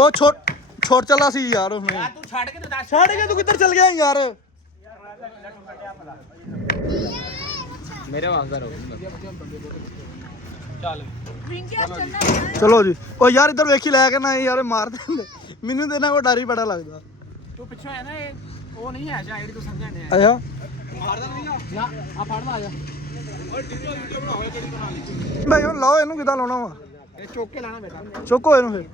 ਉਹ ਛੋਟ ਚੱਲਾ ਸੀ ਯਾਰ ਉਹਨੇ ਯਾਰ ਤੂੰ ਛੱਡ ਕੇ ਤੇ ਦੱਸ ਛੱਡ ਕੇ ਤੂੰ ਕਿੱਧਰ ਚੱਲ ਗਿਆ ਯਾਰ ਮੇਰੇ ਵਾਂਗ ਕਰੋ ਚੱਲ ਚਲੋ ਜੀ ਉਹ ਯਾਰ ਇੱਧਰ ਵੇਖੀ ਲੈ ਕੇ ਨਾ ਯਾਰ ਮਾਰ ਦਿੰਦੇ ਮੈਨੂੰ ਤੇ ਇਹਨਾਂ ਕੋ ਡਰ ਹੀ ਬੜਾ ਲੱਗਦਾ ਤੂੰ ਪਿੱਛੋਂ ਹੈ ਨਾ ਇਹ ਉਹ ਨਹੀਂ ਹੈ ਜਿਹੜੀ ਤੂੰ ਸਮਝਣ ਡਿਆ ਅੱਛਾ ਮਾਰਦਾ ਨਹੀਂ ਨਾ ਆ ਫੜਦਾ ਆ ਜਾ ਓਏ ਵੀਡੀਓ ਬਣਾਓ ਜਿਹੜੀ ਬਣਾ ਲਈ ਭਾਈ ਹੁਣ ਲਾਓ ਇਹਨੂੰ ਕਿੱਦਾਂ ਲਾਉਣਾ ਵਾ ਇਹ ਚੁੱਕ ਕੇ ਲਾਣਾ ਬੇਟਾ ਚੁੱਕੋ ਇਹਨੂੰ ਫਿਰ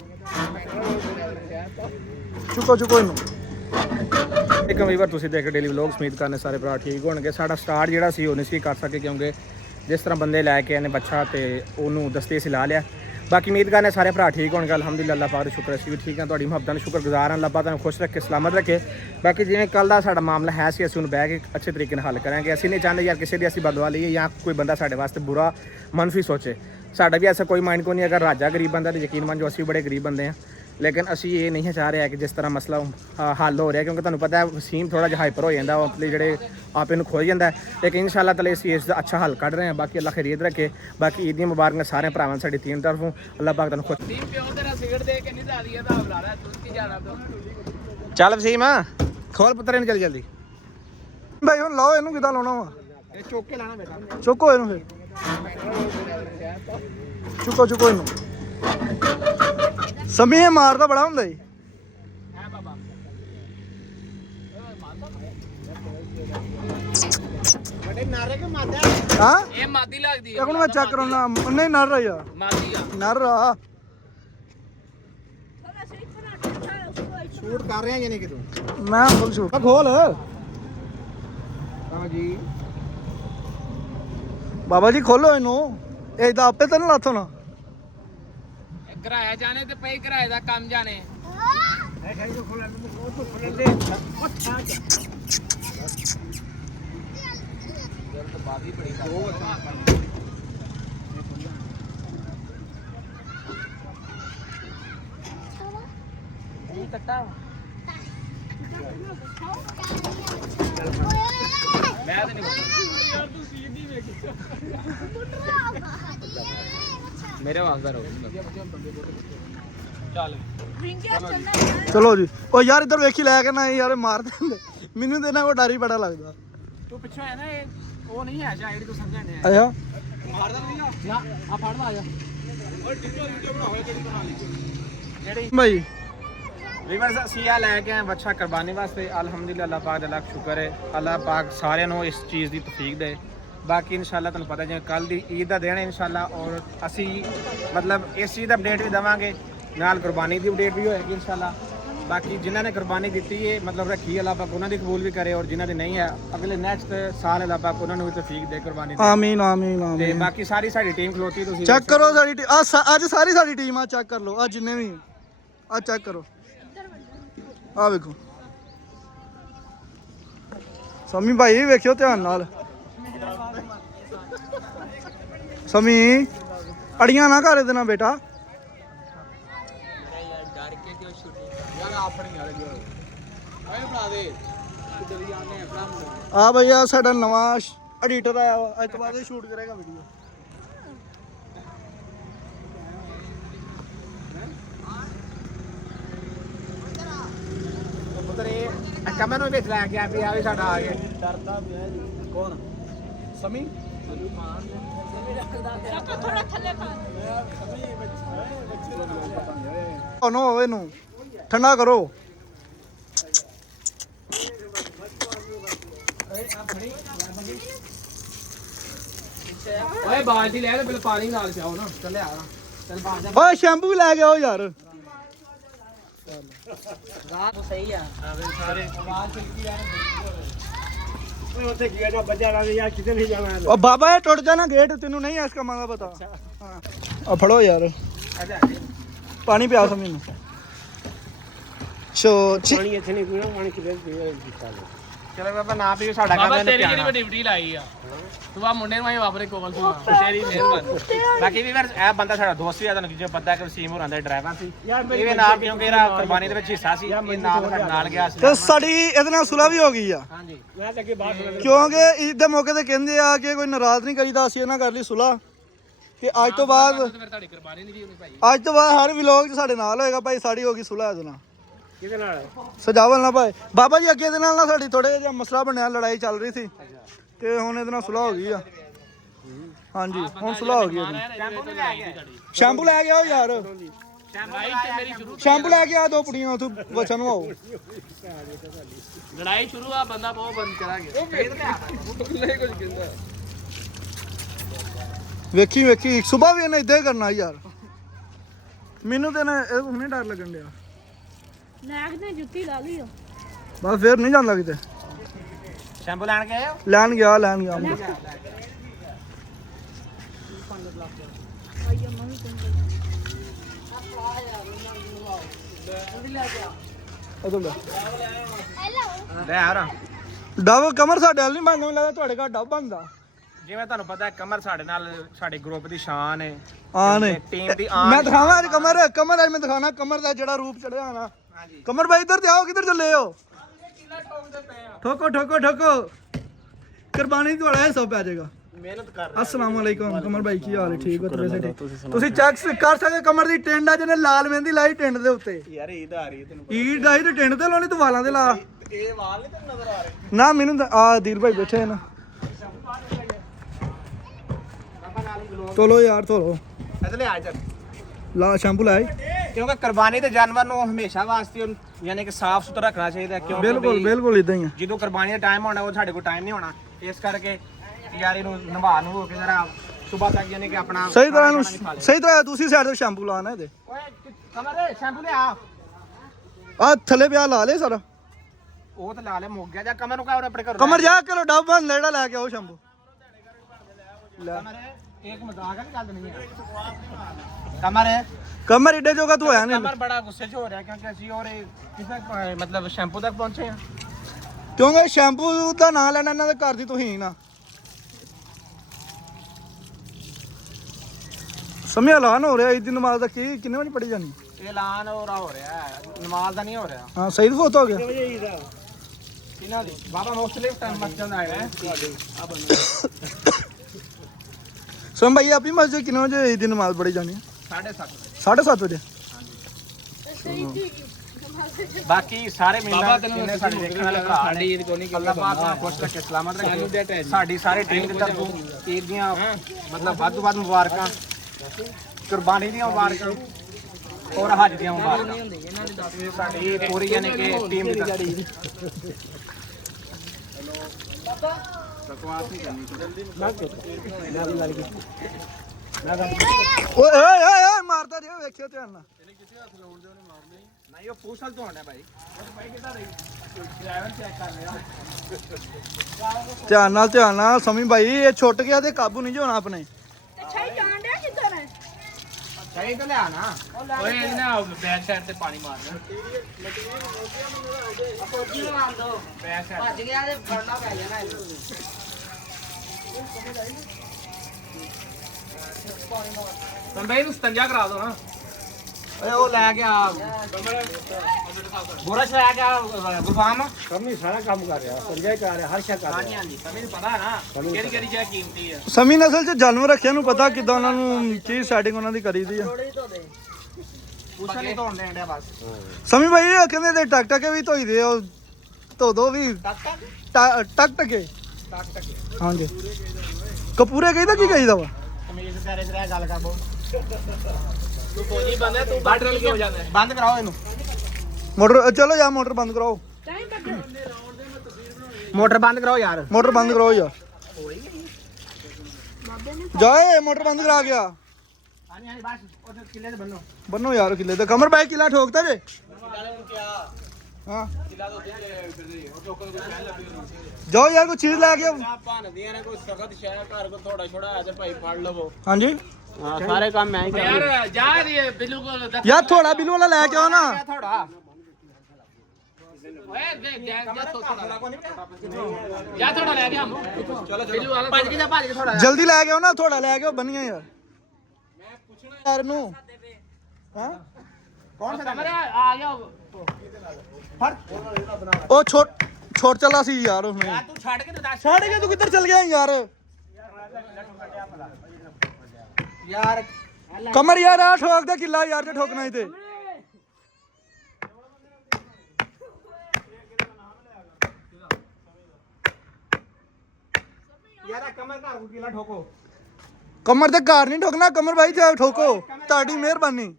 ਚੁੱਕੋ ਇਹਨੂੰ ਇੱਕ ਵਾਰ ਤੁਸੀਂ ਦੇਖ ਡੇਲੀ ਵਲੌਗਸ ਉਮੀਦ ਕਰਨੇ ਸਾਰੇ ਭਰਾ ਠੀਕ ਹੋਣਗੇ ਸਾਡਾ ਸਟਾਰਟ ਜਿਹੜਾ ਸੀ ਉਹ ਨਹੀਂ ਸੀ ਕਰ ਸਕੇ ਕਿਉਂਕਿ ਜਿਸ ਤਰ੍ਹਾਂ ਬੰਦੇ ਲੈ ਕੇ ਆਏ ਨੇ ਬੱਚਾ ਤੇ ਉਹਨੂੰ ਦਸਤੇ ਅਸੀਂ ਲਾ ਲਿਆ ਬਾਕੀ ਉਮੀਦ ਕਰਨੇ ਸਾਰੇ ਭਰਾ ਠੀਕ ਹੋਣਗੇ ਅਲਹਮਦੁਲਿਲਾ ਅੱਲਾਹ ਪਾਕ ਦਾ ਸ਼ੁਕਰ ਅਸੀਂ ਵੀ ਠੀਕ ਹਾਂ ਤੁਹਾਡੀ ਮੁਹੱਬਤਾਂ ਦਾ ਸ਼ੁਕਰਗੁਜ਼ਾਰ ਹਾਂ ਅੱਲਾਹ ਪਾਕ ਤੁਹਾਨੂੰ ਖੁਸ਼ ਰੱਖੇ ਸਲਾਮਤ ਰੱਖੇ ਬਾਕੀ ਜਿਵੇਂ ਕੱਲ ਦਾ ਸਾਡਾ ਮਾਮਲਾ ਹੈ ਸੀ ਅਸੀਂ ਉਹਨੂੰ ਬਹਿ ਕੇ ਅੱਛੇ ਤਰੀਕੇ ਨਾਲ ਹੱਲ ਕਰਾਂਗੇ ਅਸੀਂ ਨਹੀਂ ਚਾਹੁੰਦੇ ਯਾਰ ਕਿਸੇ ਦੀ ਅਸੀਂ ਬਦਦੁਆ ਲਈਏ ਜਾਂ ਕੋਈ ਬੰਦਾ ਸਾਡੇ ਵਾਸਤੇ ਬੁਰਾ ਮਨਫੀ ਸੋਚੇ ਸਾਡਾ ਵੀ ਐਸਾ ਕੋਈ ਮਾਈਂਡ ਕੋ ਨਹੀਂ ਅਗਰ ਰਾਜਾ ਗਰੀਬ ਬੰਦਾ ਤਾਂ ਯਕੀਨ ਮੰਨ ਜੋ ਅਸੀਂ ਬੜੇ ਗਰੀਬ ਬੰਦੇ ਹਾਂ ਲੇਕਿਨ ਅਸੀਂ ਇਹ ਨਹੀਂ ਚਾਹ ਰਹੇ ਕਿ ਜਿਸ ਤਰ੍ਹਾਂ ਮਸਲਾ ਹੱਲ ਹੋ ਰਿਹਾ ਕਿਉਂਕਿ ਤੁਹਾਨੂੰ ਪਤਾ ਹੈ ਵਸੀਮ ਥੋੜਾ ਜਿਹਾ ਹਾਈਪਰ ਹੋ ਜਾਂਦਾ ਉਹ ਆਪਣੇ ਜਿਹੜੇ ਆਪੇ ਨੂੰ ਖੋਲ ਜਾਂਦਾ ਲੇਕਿਨ ਇਨਸ਼ਾਅੱਲਾ ਤਾਲਾ ਅਸੀਂ ਇਸ ਦਾ ਅੱਛਾ ਹੱਲ ਕੱਢ ਰਹੇ ਹਾਂ ਬਾਕੀ ਅੱਲਾਹ ਖੈਰੀਅਤ ਰੱਖੇ ਬਾਕੀ ਈਦ ਦੀਆਂ ਮੁਬਾਰਕਾਂ ਸਾਰੇ ਭਰਾਵਾਂ ਸਾਡੀ ਟੀਮ ਤਰਫੋਂ ਅੱਲਾਹ ਪਾਕ ਤੁਹਾਨੂੰ ਖੁਸ਼ ਟੀਮ ਪਿਓ ਤੇਰਾ ਸਿਗਰਟ ਦੇ ਕੇ ਨਹੀਂ ਦਾਦੀਆ ਦਾ ਬੁਲਾ ਰਿਹਾ ਤੂੰ ਕੀ ਜਾਣਾ ਤੂੰ ਚੱਲ ਵਸੀਮ ਖੋਲ ਪੁੱਤਰ ਇਹਨੂੰ ਜਲਦੀ ਭਾਈ ਹੁਣ ਲਾਓ ਇਹਨੂੰ ਕਿੱਦਾਂ ਲਾਉਣਾ ਵਾ ਇਹ ਚੁੱਕ ਕੇ ਲਾਣਾ ਬੇਟਾ ਚੁੱਕੋ ਇਹਨੂੰ ਫਿਰ ਚੁੱਕੋ ਇਹਨੂੰ ਸਮੀ ਇਹ ਮਾਰਦਾ ਬੜਾ ਹੁੰਦਾ ਈ ਹੈ ਬਾਬਾ ਬੜੇ ਨਾਰੇ ਕੇ ਮਾਦਾ ਹਾਂ ਇਹ ਮਾਦੀ ਲੱਗਦੀ ਇੱਕ ਨੂੰ ਮੈਂ ਚੈੱਕ ਕਰਾਉਣਾ ਨਹੀਂ ਨਰ ਰਿਹਾ ਮਾਦੀ ਆ ਨਰ ਰਹਾ ਸ਼ੂਟ ਕਰ ਰਿਹਾ ਯਾਨੀ ਕਿ ਤੂੰ ਮੈਂ ਫੁੱਲ ਸ਼ੂਟ ਖੋਲ ਹਾਂ ਜੀ ਬਾਬਾ ਜੀ ਖੋਲੋ ਇਹਨੂੰ ਇਹਦਾ ਆਪੇ ਤਾਂ ਨਾ ਲਾਥੋ ਨਾ ਕਿਰਾਇਆ ਜਾਣੇ ਤੇ ਪਈ ਕਿਰਾਏ ਦਾ ਕੰਮ ਜਾਣੇ ਮੈਂ ਤਾਂ ਨਹੀਂ ਯਾਰ ਤੂੰ ਸੀਧੀ ਵੇਖ ਮੇਰੇ ਵਾਂਗ ਕਰੋ ਚੱਲ ਚਲੋ ਜੀ ਉਹ ਯਾਰ ਇੱਧਰ ਵੇਖੀ ਲੈ ਕੇ ਨਾ ਯਾਰ ਮਾਰ ਦਿੰਦੇ ਮੈਨੂੰ ਤੇ ਇਹਨਾਂ ਕੋ ਡਰ ਹੀ ਬੜਾ ਲੱਗਦਾ ਤੂੰ ਪਿੱਛੋਂ ਹੈ ਨਾ ਇਹ ਉਹ ਨਹੀਂ ਹੈ ਜਿਹੜੀ ਤੂੰ ਸਮਝਣ ਡਿਆ ਅੱਛਾ ਮਾਰਦਾ ਨਹੀਂ ਨਾ ਆ ਫੜਦਾ ਆ ਜਾ ਓਏ ਵੀਡੀਓ ਬਣਾਓ ਜਿਹੜੀ ਬਣਾ ਲਈ ਜਿਹੜੀ ਭਾਈ ਵੀਵਰਸ ਅਸੀਂ ਆ ਲੈ ਕੇ ਆਏ ਬੱਚਾ ਕੁਰਬਾਨੀ ਵਾਸਤੇ ਅਲਹਮਦੁਲਿਲਾ ਅੱਲਾਹ ਪਾਕ ਦਾ ਲੱਖ ਸ਼ੁਕਰ ਹੈ ਅੱਲਾਹ ਪਾਕ ਸਾਰਿਆਂ ਨੂੰ ਇਸ ਚੀਜ਼ ਦੀ ਤੌਫੀਕ ਦੇ ਬਾਕੀ ਇਨਸ਼ਾਅੱਲਾ ਤੁਹਾਨੂੰ ਪਤਾ ਜਿਵੇਂ ਕੱਲ ਦੀ ਈਦ ਦਾ ਦਿਨ ਹੈ ਇਨਸ਼ਾਅੱਲਾ ਔਰ ਅਸੀਂ ਮਤਲਬ ਇਸ ਚੀਜ਼ ਦਾ ਅਪਡੇਟ ਵੀ ਦੇਵਾਂਗੇ ਨਾਲ ਕੁਰਬਾਨੀ ਦੀ ਅਪਡੇਟ ਵੀ ਹੋਏਗੀ ਇਨਸ਼ਾਅੱਲਾ ਬਾਕੀ ਜਿਨ੍ਹਾਂ ਨੇ ਕੁਰਬਾਨੀ ਦਿੱਤੀ ਹੈ ਮਤਲਬ ਰੱਖੀ ਅੱਲਾਹ ਪਾਕ ਉਹਨਾਂ ਦੀ ਕਬੂਲ ਵੀ ਕਰੇ ਔਰ ਜਿਨ੍ਹਾਂ ਦੀ ਨਹੀਂ ਹੈ ਅਗਲੇ ਨੈਕਸਟ ਸਾਲ ਅੱਲਾਹ ਪਾਕ ਉਹਨਾਂ ਨੂੰ ਵੀ ਤੌਫੀਕ ਦੇ ਕੁਰਬਾਨੀ ਦੀ ਆਮੀਨ ਆਮੀਨ ਤੇ ਆਮੀਨ ਬਾਕੀ ਸਾਰੀ ਸਾਡੀ ਟੀਮ ਖਲੋਤੀ ਤੁਸੀਂ ਚੈੱਕ ਕਰੋ ਸਾਡੀ ਅੱਜ ਸਾਰੀ ਸਾਡੀ ਟੀਮ ਆ ਚੈੱਕ ਕਰ ਲਓ ਆ ਜਿੰਨੇ ਵੀ ਆ ਚੈੱਕ ਕਰੋ ਆ ਵੇਖੋ ਸਮੀ ਭਾਈ ਵੇਖਿਓ ਧਿਆਨ ਨਾਲ ਸਮੀ ਅੜੀਆਂ ਨਾ ਕਰ ਇਹਦੇ ਨਾਲ ਬੇਟਾ ਯਾਰ ਆਪਣੀ ਯਾਰ ਆਏ ਬਣਾ ਦੇ ਜਲਦੀ ਆਨੇ ਆਪਣਾ ਆ ਭਈਆ ਸਾਡਾ ਨਵਾਂ ਐਡੀਟਰ ਆਇਆ ਵਾ ਅੱਜ ਤੋਂ ਬਾਅਦ ਇਹ ਸ਼ੂਟ ਕਰੇਗਾ ਵੀਡੀਓ ਪੁੱਤਰ ਇਹ ਕਮਰ ਨੂੰ ਵਿੱਚ ਲੈ ਕੇ ਆ ਵੀ ਆ ਵੀ ਸਾਡਾ ਆ ਗਿਆ ਡਰਦਾ ਪਿਆ ਜੀ ਕੌਣ ਸਮੀ ਥੋੜਾ ਥੱਲੇ ਪਾ ਉਹਨੂੰ ਹੋਵੇ ਨੂੰ ਠੰਡਾ ਕਰੋ ਓਏ ਬਾਲਟੀ ਲੈ ਤੇ ਬਿਲ ਪਾਣੀ ਨਾਲ ਪਿਆਓ ਨਾ ਚੱਲੇ ਆ ਚੱਲ ਬਾਹਰ ਜਾ ਓਏ ਸ਼ੈਂਪੂ ਵੀ ਲੈ ਕੇ ਆਓ ਯਾਰ ਰਾਤ ਸਹੀ ਆ ਸਾਰੇ ਆਵਾਜ਼ ਚਲਦੀ ਆ ਓਏ ਉੱਥੇ ਗਿਆ ਜਾਂ ਬੱਜਾ ਲਾ ਯਾਰ ਕਿਤੇ ਨਹੀਂ ਜਾਣਾ ਓ ਬਾਬਾ ਇਹ ਟੁੱਟ ਜਾਣਾ ਗੇਟ ਤੈਨੂੰ ਨਹੀਂ ਇਸ ਕੰਮਾਂ ਦਾ ਪਤਾ ਹਾਂ ਆ ਫੜੋ ਯਾਰ ਅੱਛਾ ਪਾਣੀ ਪਿਆ ਸਮੀ ਨੂੰ ਪਾਣੀ ਇੱਥੇ ਨਹੀਂ ਪੀਣਾ ਪਾਣੀ ਕਿਤੇ ਪੀਤਾ ਚਲੋ ਬਾਬਾ ਨਾ ਪੀਓ ਸਾਡਾ ਕੰਮ ਤੇਰੀ ਜਿਹੜੀ ਵੱਡੀ ਡਿਊਟੀ ਲਾਈ ਆ ਤੂੰ ਆ ਮੁੰਡੇ ਨੂੰ ਆਏ ਵਾਪਰੇ ਕੋਲ ਤੂੰ ਤੇਰੀ ਮਿਹਰਬਾਨੀ ਬਾਕੀ ਵੀ ਵੀਰ ਇਹ ਬੰਦਾ ਸਾਡਾ ਦੋਸਤ ਵੀ ਆ ਤੁਹਾਨੂੰ ਕਿਉਂ ਪਤਾ ਕਿ ਵਸੀਮ ਹੋਰਾਂ ਦਾ ਡਰਾਈਵਰ ਸੀ ਇਹ ਵੀ ਨਾਲ ਕਿਉਂਕਿ ਇਹਦਾ ਕੁਰਬਾਨੀ ਦੇ ਵਿੱਚ ਹਿੱਸਾ ਸੀ ਇਹ ਨਾਲ ਗਿਆ ਸੀ ਤੇ ਸਾਡੀ ਇਹਦੇ ਨਾਲ ਸੁਲਾ ਵੀ ਹੋ ਗਈ ਆ ਹਾਂਜੀ ਮੈਂ ਤਾਂ ਅੱਗੇ ਬਾਹਰ ਕਿਉਂਕਿ ਈਦ ਦੇ ਮੌਕੇ ਤੇ ਕਹਿੰਦੇ ਆ ਕਿ ਕੋਈ ਨਾਰਾਜ਼ ਨਹੀਂ ਕਰੀਦਾ ਅਸੀਂ ਇਹਨਾਂ ਕਰ ਲਈ ਸੁਲਾ ਕਿ ਅੱਜ ਤੋਂ ਬਾਅਦ ਫਿਰ ਤੁਹਾਡੀ ਕੁਰਬਾਨੀ ਨਹੀਂ ਜੀ ਹੋਣੀ ਭਾਈ। ਅੱਜ ਤੋਂ ਬਾਅਦ ਹਰ ਵਲੌਗ 'ਚ ਸਾਡੇ ਨਾਲ ਹੋਏਗਾ ਭਾਈ। ਸਾਡੀ ਹੋ ਗਈ ਸੁਲ੍ਹਾ ਇਹਦੇ ਨਾਲ, ਕਿਹਦੇ ਨਾਲ? ਸਜਾਵਲ ਨਾਲ ਭਾਈ। ਬਾਬਾ ਜੀ ਅੱਗੇ ਦੇ ਨਾਲ ਨਾ ਸਾਡੀ ਥੋੜੇ ਜਿਹਾ ਮਸਲਾ ਬਣਿਆ, ਲੜਾਈ ਚੱਲ ਰਹੀ ਸੀ ਤੇ ਹੁਣ ਇਹਦੇ ਨਾਲ ਸੁਲ੍ਹਾ ਹੋ ਗਈ ਆ। ਹਾਂਜੀ ਹੁਣ ਸੁਲ੍ਹਾ ਹੋ ਗਈ ਇਹਦੇ ਨਾਲ। ਸ਼ੈਂਪੂ ਲੈ ਕੇ ਆਓ ਯਾਰ, ਸ਼ੈਂਪੂ ਲੈ ਕੇ ਆ 2 ਪੁੜੀਆਂ ਉਥੋਂ ਬੱਚਾ ਨੂੰ ਆਓ। ਲੜਾਈ ਸ਼ੁਰੂ ਆ ਬੰਦਾ ਬਹੁਤ ਬੰਦ ਕਰਾਂਗੇ। ਵੇਖੀ ਵੇਖੀ ਸਵੇਰ ਵੀ ਇਹਨੇ ਇਦਾਂ ਹੀ ਕਰਨਾ ਯਾਰ। ਮੈਨੂੰ ਤੇ ਨਾ ਇਹ ਹੁਣੇ ਡਰ ਲੱਗਣ ਡਿਆ। ਨਾਗ ਨੇ ਜੁੱਤੀ ਲਾ ਲਈ ਆ। ਬਸ ਫੇਰ ਨਹੀਂ ਜਾਂਦਾ ਕਿਤੇ। ਸ਼ੈਂਪੂ ਲੈਣ ਗਏ ਹੋ? ਲੈਣ ਗਿਆ ਉਦੋਂ ਲੈ ਲੈ ਆ ਰਾਂ। ਡੱਬ ਕਮਰ ਸਾਡੇ ਨਾਲ ਨਹੀਂ ਬਣਦਾ, ਮੈਨੂੰ ਲੱਗਦਾ ਤੁਹਾਡੇ ਘਰ ਡੱਬ ਬਣਦਾ। ਜਿਵੇਂ ਤੁਹਾਨੂੰ ਪਤਾ ਹੈ ਕਮਰ ਸਾਡੇ ਨਾਲ ਸਾਡੇ ਗਰੁੱਪ ਦੀ ਸ਼ਾਨ ਹੈ, ਆਨ ਹੈ ਟੀਮ ਦੀ ਮੈਂ ਆਨ। ਦਿਖਾਵਾਂ ਅੱਜ ਕਮਰ ਅੱਜ ਮੈਂ ਦਿਖਾਣਾ ਕਮਰ ਦਾ ਜਿਹੜਾ ਰੂਪ ਚੜਿਆ ਨਾ। ਕਮਰ ਭਾਈ ਇੱਧਰ ਤੇ ਆਓ, ਕਿੱਧਰ ਚੱਲੇ ਹੋ? ਠੋਕੋ ਠੋਕੋ ਠੋਕੋ, ਕੁਰਬਾਨੀ ਤੁਹਾਡਾ ਹਿੱਸਾ ਪੈ ਜਾਏਗਾ। ਮਿਹਨਤ ਕਰ अस्सलाम वालेकुम कमर भाई की हाल है? ठीक हो ਤੁਸੀਂ ਚੈੱਕ ਕਰ ਸਕਦੇ ਕਮਰ ਦੀ ਟਿੰਡ ਆ ਜਿਹਨੇ ਲਾਲ ਮਹਿੰਦੀ ਲਾਈ ਟਿੰਡ ਦੇ ਉੱਤੇ। ਯਾਰ ਈਦ ਆ ਰਹੀ ਹੈ ਤੈਨੂੰ। ਈਦ ਆਈ ਤੇ ਟਿੰਡ ਤੇ ਲਾਉਣੀ, ਤੂੰ ਵਾਲਾਂ ਤੇ ਲਾ। ਇਹ ਵਾਲ ਨਹੀਂ ਤੈਨੂੰ ਨਜ਼ਰ ਆ ਰਹੇ? ਨਾ ਮੈਨੂੰ ਆ ਦੀਰ ਭਾਈ ਬੈਠੇ ਨਾ। ਤੋਲੋ ਯਾਰ ਤੋਲੋ, ਇਧਰ ਲੈ ਆ ਜਾ। ਲਾ ਸ਼ੈਂਪੂ ਲਾਏ। ਕਿਉਂਕਿ ਕੁਰਬਾਨੀ ਤੇ ਜਾਨਵਰ ਨੂੰ ਹਮੇਸ਼ਾ ਵਾਸਤੇ ਯਾਨੀ ਕਿ ਸਾਫ਼ ਸੁਥਰਾ ਰੱਖਣਾ ਚਾਹੀਦਾ। ਕਿਉਂਕਿ ਬਿਲਕੁਲ ਬਿਲਕੁਲ ਇਦਾਂ ਹੀ ਆ। ਜਦੋਂ ਕੁਰਬਾਨੀ ਦਾ ਟਾਈਮ ਹੋਣਾ ਉਹ ਸਾਡੇ ਕੋਲ ਟਾਈਮ ਨਹੀਂ ਹੋਣਾ, ਇਸ ਕਰਕੇ ਯਾਰ ਇਹਨੂੰ ਨਵਾ ਨੂੰ ਹੋ ਕੇ ਜਰਾ ਸਵੇਰ ਤੱਕ ਯਾਨੀ ਕਿ ਆਪਣਾ ਸਹੀ ਤਰ੍ਹਾਂ ਤੁਸੀਂ ਸਾਈਡ ਤੋਂ ਸ਼ੈਂਪੂ ਲਾਣਾ ਇਹਦੇ। ਓਏ ਕਮਰ ਸ਼ੈਂਪੂ ਲਿਆ। ਆ ਥੱਲੇ ਪਿਆ ਲਾ ਲੈ ਸਾਰਾ। ਉਹ ਤਾਂ ਲਾ ਲੈ ਮੁੱਕ ਗਿਆ। ਜਾਂ ਕਮਰ ਨੂੰ ਕਹਾਂ ਆਪਣੇ ਘਰ ਕਮਰ ਜਾ ਕਰੋ ਡੱਬ ਨੇੜਾ ਲੈ ਕੇ ਆਓ ਸ਼ੈਂਪੂ। ਕਮਰ ਇੱਕ ਮਜ਼ਾਕ ਨਹੀਂ ਗੱਲ ਨਹੀਂ ਹੈ। ਕਮਰ ਏਡੇ ਜੋਗਾ ਤੂੰ ਹੋਇਆ ਨਹੀਂ। ਕਮਰ ਬੜਾ ਗੁੱਸੇ 'ਚ ਹੋ ਰਿਹਾ ਕਿਉਂਕਿ ਅਸੀਂ ਔਰ ਕਿਸੇ ਮਤਲਬ ਸ਼ੈਂਪੂ ਤੱਕ ਪਹੁੰਚੇ ਆ। ਕਿਉਂਕਿ ਸ਼ੈਂਪੂ ਦਾ ਨਾਂ ਲੈਣਾ ਇਹਨਾਂ ਦੇ ਘਰ ਦੀ ਤੁਸੀਂ ਨਾ। ਸਮੇਂ ਐਲਾਨ ਹੋ ਰਿਹਾ ਈਦ ਦੀ ਨਮਾਜ਼ ਦਾ, ਕੀ ਕਿੰਨੇ ਵਜੇ ਪੜੀ ਜਾਣੀ? ਇਹ ਐਲਾਨ ਹੋ ਰਿਹਾ ਹੈ, ਨਮਾਜ਼ ਦਾ ਨਹੀਂ ਹੋ ਰਿਹਾ। ਹਾਂ ਸਹੀ ਫੋਟ ਹੋ ਗਿਆ ਇਹਨਾਂ ਦੀ ਬਾਬਾ ਮੁਖਤਲਿਫ ਟਾਈਮ ਮਸਜਿਦ ਆਇਆ ਹੈ। ਸਮ ਭਾਈ ਆਪਣੀ ਮਸਜਿਦ ਕਿੰਨੇ ਵਜੇ ਈਦ ਦੀ ਨਮਾਜ਼ ਪੜੀ ਜਾਣੀ ਹੈ? 7:30 ਵਜੇ। ਬਾਕੀ ਸਾਰੇ ਮਿੰਬਰ ਜਿੰਨੇ ਸਾਡੇ ਦੇਖਣ ਵਾਲੇ ਭਰਾ ਨੇ, ਈਦ ਕੋਈ ਨਹੀਂ, ਅੱਲਾਹ ਪਾਕ ਨੂੰ ਖੁਸ਼ ਰੱਖੇ, ਸਲਾਮਤ ਰੱਖੇ। ਸਾਡੀ ਸਾਰੇ ਟੀਮ ਦੇ ਤਰਫੋਂ ਈਦ ਦੀਆਂ ਮਤਲਬ ਵੱਧ ਤੋਂ ਵੱਧ ਮੁਬਾਰਕਾਂ, ਕੁਰਬਾਨੀ ਦੀਆਂ ਮੁਬਾਰਕਾਂ ਔਰ ਹੱਜ ਦੀਆਂ ਮੁਬਾਰਕਾਂ ਸਾਡੀ ਪੂਰੀ ਯਾਨੀ ਕਿ ਟੀਮ ਦੀ ਤਰਫੋਂ। ਓਏ ਓਏ ਓਏ ਮਾਰਦਾ ਜੇ ਵੇਖਿਓ ਧਿਆਨ ਨਾਲ। ਨਹੀਂ ਉਹ ਪੂਛਲ ਤੋਂ ਆਣਾ ਭਾਈ। ਭਾਈ ਕਿੱਦਾਂ ਰਹੀ ਡਰਾਈਵਰ ਚੈੱਕ ਕਰ ਰਿਹਾ। ਧਿਆਨ ਨਾਲ ਸਮੀ ਭਾਈ, ਇਹ ਛੁੱਟ ਗਿਆ ਤੇ ਕਾਬੂ ਨਹੀਂ ਹੋਣਾ ਆਪਣੇ। ਤੇ ਛਾਈ ਜਾਣ ਡਿਆ ਕਿੱਧਰ ਹੈ? ਸਹੀ ਤਾਂ ਲਿਆ ਨਾ। ਓਏ ਇਹ ਨਾ ਬੈਕ ਸਾਈਡ ਤੇ ਪਾਣੀ ਮਾਰਨਾ। ਬੈਕ ਸਾਈਡ ਭੱਜ ਗਿਆ ਤੇ ਫੜਨਾ ਪੈ ਜਾਣਾ ਇਹਨੂੰ। ਬੰਬਈ ਨੂੰ ਸਤੰਜਾ ਕਰਾ ਦੋ ਨਾ। ਓਏ ਉਹ ਲੈ ਗਿਆ ਬੁਰਸ਼ ਲੈ ਗਿਆ ਗੁਫਾਮ। ਕੰਮੀ ਸਾਰਾ ਕੰਮ ਕਰ ਰਿਹਾ, ਸੰਜੇ ਕਰ ਰਿਹਾ, ਹਰ ਸ਼ਾ ਕਰ ਹਾਂਜੀ ਰਿਹਾ। ਹਾਂਜੀ ਸਮਝ ਪਤਾ ਹੈ ਨਾ ਕਿਹੜੀ ਕਿਹੜੀ ਚੀਜ਼ ਕੀਮਤੀ ਹੈ। ਸਮੀ ਨਸਲ 'ਚ ਜਾਨਵਰ ਰੱਖਿਆ ਨੂੰ ਪਤਾ ਕਿੱਦਾਂ ਉਹਨਾਂ ਨੂੰ ਕੀ ਸੈਟਿੰਗ ਉਹਨਾਂ ਦੀ ਕਰੀਦੀ ਆ। ਪੂਛਲ ਨਹੀਂ ਧੋਣ ਦੇਣ ਡਿਆ ਬਸ। ਸਮੀ ਭਾਈ ਇਹ ਕਹਿੰਦੇ ਤੇ ਟਕ ਟਕੇ ਵੀ ਧੋਈਦੇ ਉਹ, ਧੋ ਦੋ ਵੀ ਟਕ ਟਕੇ। ਹਾਂਜੀ ਕਪੂਰੇ ਕਹੀਦਾ ਕੀ ਕਹੀਦਾ ਵਾ? ਕਮੀਜ਼ ਤੇਰੇ ਚ ਰਹਿ ਗੱਲ ਕਰ ਬੋ। ਤੂੰ ਫੌਜੀ ਬੰਦਾ ਤੂੰ ਬਾਰਡਰ ਕਿਉਂ ਹੋ ਜਾਂਦਾ? ਬੰਦ ਕਰਾਓ ਇਹਨੂੰ। ਮੋਟਰ ਚਲੋ ਯਾਰ ਮੋਟਰ ਬੰਦ ਕਰਾਓ। ਮੋਟਰ ਬੰਦ ਕਰਾਓ ਯਾਰ। ਮੋਟਰ ਬੰਦ ਕਰਾਓ ਯਾਰ। ਜਾਏ ਮੋਟਰ ਬੰਦ ਕਰਾ ਗਿਆ। ਹਾਂਜੀ ਹਾਂਜੀ ਬਸ ਉਹਦੇ ਕਿੱਲੇ ਤੇ ਬੰਨੋ। ਬੰਨੋ ਯਾਰ ਕਿੱਲੇ ਤੇ। ਕਮਰ ਭਾਈ ਕਿਲਾ ਠੋਕਤਾ ਜੇ? ਹਾਂ ਜਾਓ ਯਾਰ ਕੋਈ ਚੀਜ਼ ਲੈ ਕੇ ਆਓ। ਭਾਨਦੀਆਂ ਨੇ ਕੋਈ ਸਖਤ ਸ਼ਹਿਰ ਘਰ ਕੋ ਥੋੜਾ ਛੋੜਾ ਆ ਤੇ ਭਾਈ ਫੜ ਲਵੋ। ਹਾਂਜੀ ਹਾਂ ਸਾਰੇ ਕੰਮ ਮੈਂ ਹੀ ਕਰਾਂ। ਯਾਰ ਜਾ ਰਹੀ ਬਿੱਲੂ ਕੋਲ ਦੱਸ। ਯਾਰ ਥੋੜਾ ਬਿੱਲੂ ਵਾਲਾ ਲੈ ਕੇ ਆਓ ਨਾ। ਥੋੜਾ ਓਏ ਦੇ ਜਾ ਜਾ ਥੋੜਾ ਲੈ ਕੇ ਹਮ ਚਲੋ ਬਿੱਲੂ ਵਾਲਾ ਭੱਜ ਕੇ ਥੋੜਾ। ਜਲਦੀ ਲੈ ਕੇ ਆਓ ਨਾ, ਥੋੜਾ ਲੈ ਕੇ ਆਓ ਬੰਨੀਆਂ ਯਾਰ। ਮੈਂ ਪੁੱਛਣਾ ਯਾਰ ਨੂੰ ਹਾਂ ਕੌਣ ਸਾ ਕਮਰੇ ਆ ਗਿਆ ਉਹ ਛੋਟ ਚਲਾ ਸੀ ਯਾਰ ਉਹਨੇ। ਤੂੰ ਛੱਡ ਕੇ ਤੇ ਦੱਸ। ਛੱਡ ਕੇ ਤੂੰ ਕਿੱਧਰ ਚਲ ਗਿਆ ਯਾਰ? ਯਾਰ ਕਮਰ ਯਾਰ ਆ ਠੋਕ ਦੇ ਕਿੱਲਾ ਯਾਰ ਜੇ ਠੋਕਣਾ ਹੀ ਤੇ ਯਾਰ ਕਮਰ ਘਰ ਕੋ ਕਿਲਾ ਠੋਕੋ ਕਮਰ ਤੇ ਘਰ ਨਹੀਂ ਠੋਕਣਾ ਕਮਰ ਭਾਈ ਤੇ ਠੋਕੋ ਤੁਹਾਡੀ ਮਿਹਰਬਾਨੀ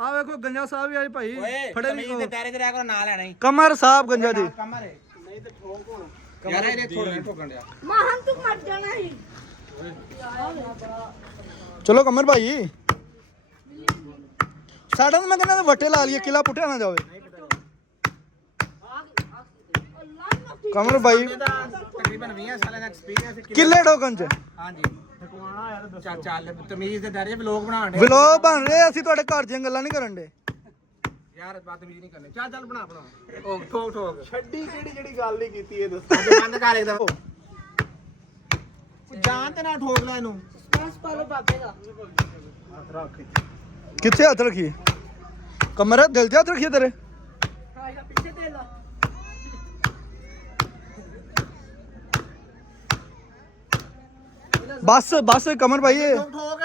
ਆ ਵੇਖੋ ਗੰਜਾ ਸਾਹਿਬ ਵੀ ਆਏ ਭਾਈ ਫੜੇ ਨਹੀਂ ਤੇ ਤੇਰੇ ਤੇ ਰਹਿ ਕਰੋ ਨਾ ਲੈਣਾ ਹੀ ਕਮਰ ਸਾਹਿਬ ਗੰਜਾ ਜੀ ਕਮਰ ਹੈ ਨਹੀਂ ਤੇ ਠੋਕ ਹੁਣ ਯਾਰ ਇਹਦੇ ਥੋੜਾ ਠੋਕਣ ਦਿਆ ਮਾਹਨ ਤੂੰ ਮਰ ਜਾਣਾ ਸੀ ਚਲੋ ਕਮਰ ਭਾਈ ਸਾਡਾ ਤਾਂ ਮੈਂ ਕਹਿੰਦਾ ਵੱਟੇ ਲਾ ਲਈਏ ਕਿਲਾ ਪੁੱਟਿਆ ਨਾ ਜਾਵੇ ਕਮਰ ਭਾਈ ਤਕਰੀਬਨ 20 ਸਾਲਾਂ ਦਾ ਐਕਸਪੀਰੀਅੰਸ ਕਿੱਲੇ ਠੋਕਣ ਚ ਹਾਂਜੀ ਚੱਲ ਤਮੀਜ਼ ਦੇ ਦਾਰੇ ਵਲੋਗ ਬਣਾਉਣ ਦੇ ਵਲੋਗ ਬਣ ਰਹੇ ਅਸੀਂ ਤੁਹਾਡੇ ਘਰ ਦੀਆਂ ਗੱਲਾਂ ਨਹੀਂ ਕਰਨ ਦੇ ਯਾਰ ਬਦਤਮੀਜ਼ ਨਹੀਂ ਕਰਨੀ ਚੱਲ ਬਣਾ ਉਹ ਠੋਕ ਠੋਕ ਛੱਡੀ ਜਿਹੜੀ ਗੱਲ ਨਹੀਂ ਕੀਤੀ ਇਹ ਦੱਸ ਬੰਦ ਕਰ ਇਹਦਾ ਜਾਨ ਤੇ ਨਾ ਠੋਕ ਲੈ ਇਹਨੂੰ ਬਸ ਪਾਲੋ ਬਾਬੇ ਦਾ ਕਿੱਥੇ ਹੱਥ ਰੱਖੀ ਕਮਰ ਦਿਲ ਤੇ ਹੱਥ ਰੱਖੀ ਤੇਰੇ ਆਇਆ ਪਿੱਛੇ ਦੇ ਲਾ ਬਸ ਕਮਰ ਭਾਈ ਇਹ ਠੋਕ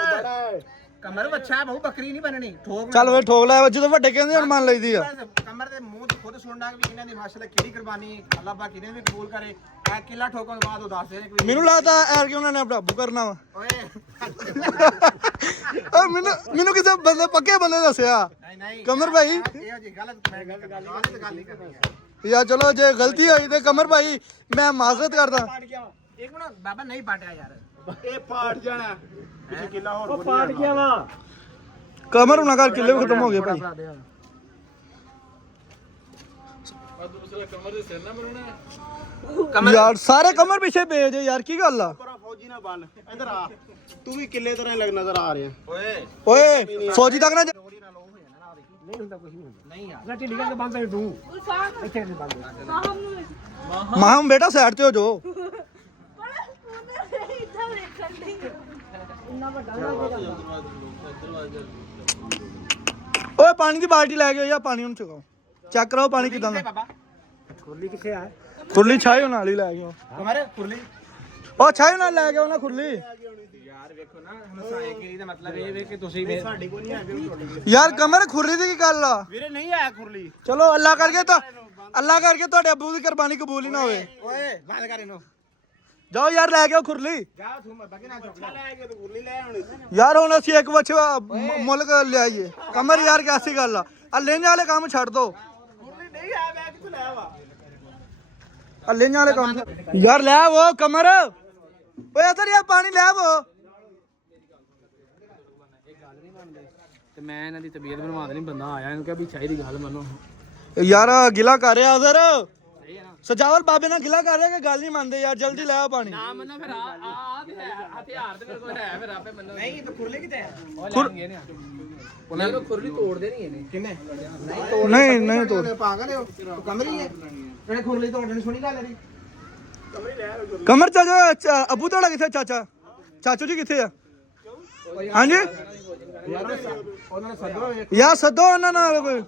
ਕਮਰ ਬੱਚਾ ਬਹੁ ਬੱਕਰੀ ਨਹੀਂ ਬਣਨੀ ਠੋਕ ਚੱਲ ਵੇ ਠੋਕ ਲੈ ਜਦੋਂ ਵੱਡੇ ਕਹਿੰਦੇ ਹੁਣ ਮੰਨ ਲਈਦੀ ਆ ਕਮਰ ਦੇ ਮੂੰਹ ਤੋਂ ਖੁਦ ਸੁਣਨਾ ਵੀ ਇਹਨਾਂ ਦੀ ਮਾਸ਼ਾਅੱਲਾ ਕਿਹੜੀ ਕੁਰਬਾਨੀ ਅੱਲਾਹ ਪਾਕ ਕਿਹਨੇ ਵੀ ਕਬੂਲ ਕਰੇ ਐ ਕਿਲਾ ਠੋਕਣ ਤੋਂ ਬਾਅਦ ਉਹ ਦੱਸਦੇ ਨੇ ਕਿ ਮੈਨੂੰ ਲੱਗਦਾ ਐਰ ਕਿ ਉਹਨਾਂ ਨੇ ਆਪਣਾ ਕਰਨਾ ਵਾ ਓਏ ਓ ਮੈਨੂੰ ਕਿਸੇ ਬੰਦੇ ਪੱਕੇ ਬੰਦੇ ਦੱਸਿਆ ਨਹੀਂ ਕਮਰ ਭਾਈ ਇਹੋ ਜੀ ਗਲਤ ਮੈਂ ਗੱਲ ਨਹੀਂ ਕਰਨੀ ਯਾਰ ਚਲੋ ਜੇ ਗਲਤੀ ਹੋਈ ਤੇ ਕਮਰ ਭਾਈ ਮੈਂ ਮਾਜ਼ਰਤ ਕਰਦਾ ਇੱਕ ਮਿੰਟ ਬਾਬਾ ਨਹੀਂ ਪਾਟਿਆ ਯਾਰ ਇਹ ਪਾਟ ਜਾਣਾ ਤੁਸੀਂ ਕਿੱਲਾ ਹੋਰ ਪਾਟ ਗਿਆ ਵਾ ਕਮਰ ਹੁਣਾ ਘਰ ਕਿੱਲੇ ਵੀ ਖਤਮ ਹੋ ਗਏ ਭਾਈ ਯਾਰ ਸਾਰੇ ਕਮਰ ਪਿੱਛੇ ਭੇਜ ਦੇ ਯਾਰ ਕੀ ਗੱਲ ਆ ਪਰਾ ਫੌਜੀ ਨਾ ਬਣ ਇੱਧਰ ਆ ਤੂੰ ਵੀ ਕਿੱਲੇ ਤਰ੍ਹਾਂ ਲੱਗ ਨਜ਼ਰ ਆ ਰਿਹਾ ਓਏ ਫੌਜੀ ਤੱਕ ਨਾ ਨਹੀਂ ਯਾਰ ਨਾ ਢਿੱਲੀ ਕਰਕੇ ਬੰਦ ਕਰ ਤੂੰ ਗੁਲਫਾਮ ਇੱਥੇ ਨਹੀਂ ਬੰਦ ਮਾਹਮ ਨੂੰ ਮਾਹਮ ਬੇਟਾ ਸਾਈਡ ਤੇ ਹੋ ਜੋ ਬੜਾ ਉਹਨੇ ਇੱਧਰ ਵੇਖਣ ਦੀ ਇੰਨਾ ਵੱਡਾ ਓਏ ਪਾਣੀ ਦੀ ਬਾਲਟੀ ਲੈ ਕੇ ਆਓ ਯਾ ਪਾਣੀ ਉਹਨੂੰ ਚੁਕਾਓ ਚੈੱਕ ਕਰਾਓ ਪਾਣੀ ਕਿਦਾਂ ਦਾ ਬਾਬਾ ਖੁਰਲੀ ਕਿੱਥੇ ਆ ਖੁਰਲੀ ਛਾਇਓ ਨਾਲ ਹੀ ਲੈ ਕੇ ਆਓ ਕਮਰ ਕੁਰਲੀ ਉਹ ਛਾਇਓ ਨਾਲ ਲੈ ਕੇ ਆਓ ਨਾ ਖੁਰਲੀ ਯਾਰ ਵੇਖੋ ਨਾ ਹਸਾਏਗਿਰੀ ਦਾ ਮਤਲਬ ਇਹ ਵੇ ਕਿ ਤੁਸੀਂ ਸਾਡੀ ਕੋਈ ਨਹੀਂ ਆ ਵੀ ਤੁਹਾਡੀ ਯਾਰ ਕਮਰ ਖੁਰਲੀ ਦੀ ਕੀ ਗੱਲ ਆ ਵੀਰੇ ਨਹੀਂ ਆਇਆ ਖੁਰਲੀ ਚਲੋ ਅੱਲਾ ਕਰਕੇ ਤੁਹਾਡੇ ਅੱਬੂ ਦੀ ਕੁਰਬਾਨੀ ਕਬੂਲ ਹੀ ਨਾ ਹੋਵੇ ਓਏ ਬੰਦ ਕਰ ਇਹਨੂੰ ਜਾਓ ਯਾਰ ਲੈ ਕੇ ਆਓ ਖੁਰਲੀ ਜਾ ਤੂੰ ਬੱਗੇ ਨਾ ਚੁੱਕ ਲੈ ਕੇ ਤੂੰ ਖੁਰਲੀ ਲੈ ਆਉਣੀ ਯਾਰ ਹੁਣ ਅਸੀਂ ਇੱਕ ਬੱਚਾ ਮੁਲਕ ਲਿਆਈਏ ਕਮਰ ਯਾਰ ਕਿਆਸੀ ਗੱਲ ਆ ਲੈਣੇ ਵਾਲੇ ਕੰਮ ਛੱਡ ਦੋ ਖੁਰਲੀ ਨਹੀਂ ਆਇਆ ਮੈਂ ਕਿੱਥੋਂ ਲੈ ਆਵਾ ਲੈਣੇ ਵਾਲੇ ਕੰਮ ਯਾਰ ਲੈ ਉਹ ਕਮਰ ਓਏ ਇਧਰ ਯਾਰ ਪਾਣੀ ਲੈ ਆਵੋ ਤੇ ਮੈਂ ਇਹਨਾਂ ਦੀ ਤਬੀਅਤ ਬਣਵਾ ਦੇਣੀ ਬੰਦਾ ਆਇਆ ਇਹਨੂੰ ਕਿਹਾ ਵੀ ਚਾਹੀਦੀ ਗੱਲ ਮੰਨੋ ਯਾਰ ਗਿਲਾ ਕਰ ਰਿਹਾ ਉਧਰ ਸਜਾਵਲ ਬਾਬੇ ਨਾਲ ਗਿਲਾ ਕਰ ਰਿਹਾ ਕਿ ਗੱਲ ਨਹੀਂ ਮੰਨਦੇ ਯਾਰ ਜਲਦੀ ਲੈ ਆ ਪਾਣੀ ਨਾ ਮੰਨੋ ਫਿਰ ਆ ਤੇ ਹੈ ਹਥਿਆਰ ਤੇ ਮੇਰੇ ਕੋਲ ਹੈ ਫਿਰ ਆਪੇ ਮੰਨੋ ਨਹੀਂ ਤੇ ਖੁਰਲੀ ਕਿਤੇ ਹੈ ਉਹ ਲੈਣਗੇ ਨੇ ਉਹਨਾਂ ਨੂੰ ਖੁਰਲੀ ਤੋੜਦੇ ਨਹੀਂ ਇਹਨੇ ਕਿੰਨੇ ਨਹੀਂ ਤੋੜ ਪਾਗਲ ਹੋ ਤੂੰ ਕਮਰੀ ਹੈ ਇਹਨੇ ਖੁਰਲੀ ਤੋੜਨੀ ਸੁਣੀ ਗੱਲ ਇਹਦੀ ਕਮਰ ਚਾਚਾ ਅੱਬੂ ਤੁਹਾਡਾ ਕਿੱਥੇ ਚਾਚੂ ਜੀ ਕਿੱਥੇ ਆ ਹਾਂਜੀ ਉਹਨਾਂ ਨੇ ਸੱਦੋ ਯਾਰ ਸੱਦੋ ਉਹਨਾਂ ਨਾਲ ਕੋਈ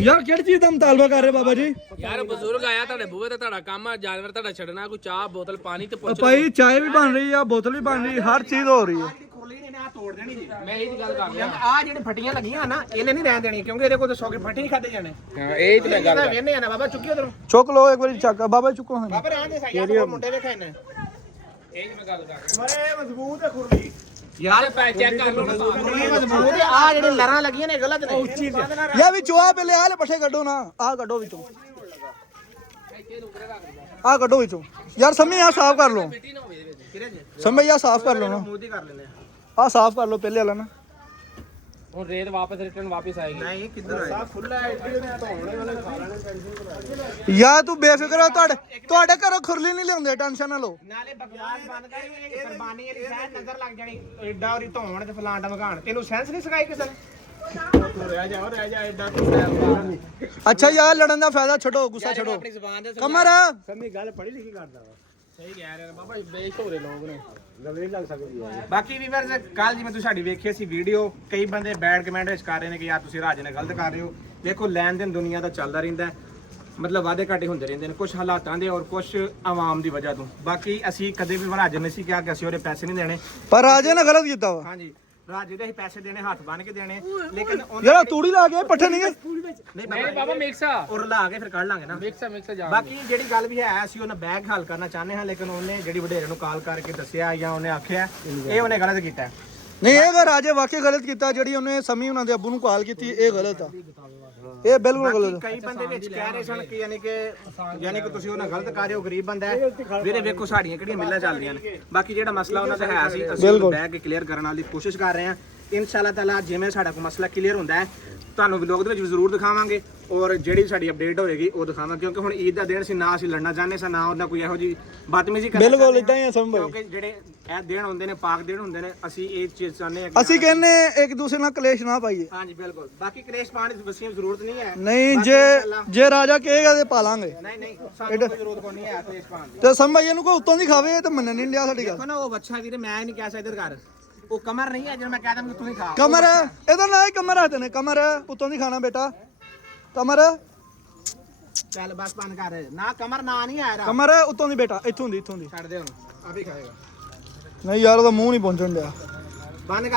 ਯਾਰ ਕਿਹੜੀ ਚੀਜ਼ ਦਾ ਮੁਤਾਲਬਾ ਕਰ ਰਹੇ ਬਾਬਾ ਜੀ ਯਾਰ ਬਜ਼ੁਰਗ ਆਇਆ ਤੁਹਾਡੇ ਬੂਹੇ ਤੇ ਤੁਹਾਡਾ ਕੰਮ ਆ ਜਾਨਵਰ ਤੁਹਾਡਾ ਛੱਡਣਾ ਕੋਈ ਚਾਹ ਬੋਤਲ ਪਾਣੀ ਤੇ ਪੁੱਛ ਭਾਈ ਚਾਹ ਵੀ ਬਣ ਰਹੀ ਆ ਬੋਤਲ ਵੀ ਬਣ ਰਹੀ ਹਰ ਚੀਜ਼ ਹੋ ਰਹੀ ਹੈ ਖੁਰਲੀ ਨੇ ਨਾ ਤੋੜ ਦੇਣੀ ਜੀ ਮੈਂ ਇਹ ਗੱਲ ਕਰ ਰਿਹਾ ਆ ਜਿਹੜੇ ਫਟੀਆਂ ਲੱਗੀਆਂ ਨਾ ਇਹਨੇ ਨਹੀਂ ਰਹਿਣ ਦੇਣੀ ਕਿਉਂਕਿ ਇਹਦੇ ਕੋਲ ਤਾਂ 100 ਕੇ ਫੱਟੀ ਨਹੀਂ ਖਾਦੇ ਜਾਣੇ ਇਹ ਤੇ ਮੈਂ ਗੱਲ ਕਰ ਵੇਨੇ ਆ ਨਾ ਬਾਬਾ ਚੁੱਕੀ ਉਧਰੋਂ ਚੁੱਕ ਲੋ ਇੱਕ ਵਾਰੀ ਚੱਕ ਬਾਬਾ ਚੁੱਕੋ ਹਾਂ ਬਾਬਾ ਰਹਿਣ ਦੇ ਸਾਈਆ ਮੁੰਡੇ ਵੇਖੇ ਨੇ ਇਹ ਮੈਂ ਗੱਲ ਕਰ ਮਰੇ ਮਜ਼ਬੂਤ ਹੈ ਖੁਰਲੀ ਯਾਰ ਪੈ ਚੈੱਕ ਕਰ ਲਓ ਖੁਰਲੀ ਮਜ਼ਬੂਤ ਹੈ ਆ ਜਿਹੜੇ ਲਰਾਂ ਲੱਗੀਆਂ ਨੇ ਗਲਤ ਨੇ ਉੱਚੀ ਯਾ ਵੀ ਚੋਆ ਪਹਿਲੇ ਆਹ ਲੈ ਪੱਠੇ ਕੱਢੋ ਨਾ ਆਹ ਕੱਢੋ ਵਿੱਚੋਂ ਆਹ ਕੱਢੋ ਵਿੱਚੋਂ ਯਾਰ ਸੰਮੀ ਆ ਸਾਫ਼ ਕਰ ਲਓ ਸੰਮੀ ਆ ਸਾਫ਼ ਕਰ ਲਓ ਨਾ ਮੂਦੀ ਕਰ ਲੈਨੇ ਆਹ ਸਾਫ਼ ਕਰ ਲਓ ਪਹਿਲੇ ਵਾਲਾ ਨਾ ਹੁਣ ਰੇਤ ਰਿਟਰਨ ਵਾਪਸ ਆਏਗੀ ਨਹੀਂ ਕਿੱਧਰ ਆਇਆ ਖੁੱਲਾ ਐਡੀ ਧੋਣੇ ਵਾਲੇ ਖਾ ਲੈਣੇ ਟੈਨਸ਼ਨ ਯਾ ਤੂੰ ਬੇਫਿਕਰ ਹੋ ਤੁਹਾਡੇ ਘਰੋਂ ਖੁਰਲੀ ਨਹੀਂ ਲਿਆਉਂਦੇ ਟੈਨਸ਼ਨ ਨਾ ਲਓ ਨਾਲੇ ਬਕਵਾਸ ਬੰਦ ਕਰ ਇਹ ਕੁਰਬਾਨੀ ਵਾਲੀ ਸ਼ਾਇਦ ਨਜ਼ਰ ਲੱਗ ਜਾਣੀ ਐਡਾ ਉਹਦੀ ਧੌਣ ਤੇ ਫਲਾਂਟ ਮਗਾਣ ਤੈਨੂੰ ਸੈਂਸ ਨਹੀਂ ਸਿਖਾਈ ਕਿਸੇ ਨੇ ਰਹਿ ਜਾ ਐਡਾ ਤੂੰ ਅੱਛਾ ਯਾਰ ਲੜਨ ਦਾ ਫਾਇਦਾ ਛੱਡੋ ਗੁੱਸਾ ਛੱਡੋ ਆਪਣੀ ਜ਼ੁਬਾਨ ਦੇ ਕਮਰ ਸੰਮੀ ਗੱਲ ਪੜ੍ਹੀ ਲਿਖੀ ਕਰਦਾ ਵਾ ਸਹੀ ਕਹਿ ਰਹੇ ਬਾਬਾ ਬੇਸ਼ੋਰੇ ਲੋਕ ਨੇ ਗੱਲ ਨਹੀਂ ਲੱਗ ਸਕਦੀ ਬਾਕੀ ਵੀਵਰਸ ਕੱਲ ਜਿਵੇਂ ਤੁਸੀਂ ਸਾਡੀ ਵੇਖੀ ਸੀ ਵੀਡੀਓ ਕਈ ਬੰਦੇ ਬੈਡ ਕਮੈਂਟ ਵਿੱਚ ਕਰ ਰਹੇ ਨੇ ਕਿ ਯਾਰ ਤੁਸੀਂ ਰਾਜੇ ਨਾਲ ਗਲਤ ਕਰ ਰਹੇ ਹੋ ਦੇਖੋ ਲੈਣ ਦੇਣ ਦੁਨੀਆ ਦਾ ਚੱਲਦਾ ਰਹਿੰਦਾ ਮਤਲਬ ਵਾਅਦੇ ਘਾਟੇ ਹੁੰਦੇ ਰਹਿੰਦੇ ਨੇ ਕੁਝ ਹਾਲਾਤਾਂ ਦੇ ਔਰ ਕੁਝ ਆਵਾਮ ਦੀ ਵਜ੍ਹਾ ਤੋਂ। ਬਾਕੀ ਅਸੀਂ ਕਦੇ ਵੀ ਰਾਜੇ ਨੇ ਸੀ ਕਿਹਾ ਕਿ ਅਸੀਂ ਉਹਦੇ ਪੈਸੇ ਨਹੀਂ ਦੇਣੇ। ਪਰ ਰਾਜੇ ਨੇ ਗਲਤ ਕੀਤਾ ਵਾ ਹਾਂਜੀ ਰਾਜੇ ਦੇ ਅਸੀਂ ਪੈਸੇ ਦੇਣੇ ਹੱਥ ਬੰਨ ਕੇ ਦੇਣੇ, ਲੇਕਿਨ ਯਾਰ ਤੂੜੀ ਲਾ ਕੇ ਪੱਠੇ ਨਹੀਂ ਨਹੀਂ ਬਾਬਾ ਮਿਕਸ ਆ ਔਰ ਲਾ ਕੇ ਫਿਰ ਕੱਢ ਲਾਂਗੇ ਨਾ ਮਿਕਸ ਜਾ। ਬਾਕੀ ਜਿਹੜੀ ਗੱਲ ਵੀ ਹੈ ਅਸੀਂ ਉਹਨਾਂ ਬੈਗ ਹੱਲ ਕਰਨਾ ਚਾਹੁੰਦੇ ਹਾਂ, ਲੇਕਿਨ ਉਹਨੇ ਜਿਹੜੀ ਵਡੇਰੇ ਨੂੰ ਕਾਲ ਕਰਕੇ ਦੱਸਿਆ ਜਾਂ ਉਹਨੇ ਆਖਿਆ ਇਹ ਉਹਨੇ ਗਲਤ ਕੀਤਾ। ਨਹੀਂ ਇਹ ਰਾਜੇ ਵਾਕਈ ਗਲਤ ਕੀਤਾ, ਜਿਹੜੀ ਉਹਨੇ ਸਮੀ ਉਹਨਾਂ ਦੇ ਅੱਬੂ ਨੂੰ ਕਾਲ ਕੀਤੀ ਇਹ ਗਲਤ ਆ, ਇਹ ਬਿਲਕੁਲ ਗਲਤ। ਕਈ ਬੰਦੇ ਵਿੱਚ ਕਹਿ ਰਹੇ ਸਨ ਕਿ ਯਾਨੀ ਕਿ ਤੁਸੀਂ ਉਹਨਾਂ ਗਲਤ ਕਰ ਰਹੇ ਹੋ, ਗਰੀਬ ਬੰਦਾ ਹੈ ਵੀਰੇ। ਵੇਖੋ ਸਾਡੀਆਂ ਕਿਹੜੀਆਂ ਮਿਲਾਂ ਚੱਲਦੀਆਂ ਨੇ। ਬਾਕੀ ਜਿਹੜਾ ਮਸਲਾ ਉਹਨਾਂ ਦਾ ਹੈ ਸੀ ਅਸੀਂ ਉਹਨੂੰ ਬੈਗ ਕੇ ਕਲੀਅਰ ਕਰਨ ਵਾਲੀ ਕੋਸ਼ਿਸ਼ ਕਰ ਰਹੇ ਹਾਂ। ਇਨਸ਼ਾਅੱਲਾ ਤਾਲਾ ਜਿਵੇਂ ਸਾਡਾ ਕੋਈ ਮਸਲਾ ਕਲੀਅਰ ਹੁੰਦਾ ਹੈ ਤੁਹਾਨੂੰ ਵਲੌਗ ਦੇ ਵਿੱਚ ਵੀ ਜ਼ਰੂਰ ਦਿਖਾਵਾਂਗੇ ਔਰ ਜਿਹੜੀ ਸਾਡੀ ਅਪਡੇਟ ਹੋਏਗੀ ਉਹ ਦਿਖਾਵਾਂਗੇ, ਕਿਉਂਕਿ ਹੁਣ ਈਦ ਦਾ ਦਿਨ ਸੀ, ਨਾ ਅਸੀਂ ਲੜਨਾ ਚਾਹੁੰਦੇ ਸਾਂ, ਨਾ ਉਹਨਾਂ ਕੋਈ ਇਹੋ ਜੀ ਬਦਤਮੀਜ਼ੀ ਕਰਨੀ। ਬਿਲਕੁਲ ਇਦਾਂ ਹੀ ਆ ਸਮਝ। ਕਿਉਂਕਿ ਜਿਹੜੇ ਇਹ ਦਿਨ ਹੁੰਦੇ ਨੇ ਪਾਕ ਦਿਨ ਹੁੰਦੇ ਨੇ, ਅਸੀਂ ਇਹ ਚੀਜ਼ ਚਾਹੁੰਦੇ ਹਾਂ ਅਸੀਂ ਕਹਿੰਨੇ ਇੱਕ ਦੂਸਰੇ ਨਾਲ ਕਲੇਸ਼ ਨਾ ਪਾਈਏ। ਹਾਂਜੀ ਬਿਲਕੁਲ। ਬਾਕੀ ਕਲੇਸ਼ ਪਾਉਣ ਦੀ ਵਸੀਮ ਜ਼ਰੂਰਤ ਨਹੀਂ ਹੈ। ਨਹੀਂ ਜੇ ਰਾਜਾ ਕਹੇਗਾ ਤੇ ਪਾਲਾਂਗੇ। ਨਹੀਂ ਸਾਨੂੰ ਕੋਈ ਜ਼ਰੂਰਤ ਕੋਈ ਨਹੀਂ ਹੈ ਕਲੇਸ਼ ਪਾਉਣ ਦੀ। ਤੇ ਸਮਝ ਇਹਨੂੰ ਕੋਈ ਉੱਤੋਂ ਦੀ ਖਾਵੇ ਤੇ ਮੰਨ ਨਹੀਂ ਲਿਆ ਸਾਡੀ ਗੱਲ। ਦੇਖੋ ਨਾ ਉਹ ਬੱਚਾ ਵੀਰੇ ਮੈਂ ਨਹੀਂ ਕਹਿ ਸਕਦਾ ਘਰ ਉਹ ਕਮਰ ਨਹੀਂ ਹੈ ਜਿਹੜਾ ਮੈਂ ਕਹਿ ਦਾਂ ਕਿ ਤੂੰ ਹੀ ਖਾ। ਕਮਰ ਇਹਦਾ ਨਾਂ ਹੀ ਕਮਰ ਹੈ ਤੇਨੇ, ਕਮਰ ਉੱਤੋਂ ਦੀ ਖਾਣਾ ਬੇਟਾ ਕਮਰ। ਚੱਲ ਬਸ ਬੰਦ ਕਰ ਨਾ, ਕਮਰ ਨਾ ਨਹੀਂ ਆਇਆ ਕਮਰ ਉੱਤੋਂ ਦੀ ਬੇਟਾ, ਇੱਥੋਂ ਦੀ ਛੱਡ ਦੇ ਹੁਣ ਆ ਵੀ ਖਾਏਗਾ। ਨਹੀਂ ਯਾਰ ਉਹਦਾ ਮੂੰਹ ਨਹੀਂ ਪਹੁੰਚਣ ਡਿਆ। ਬੰਦ ਕਰ।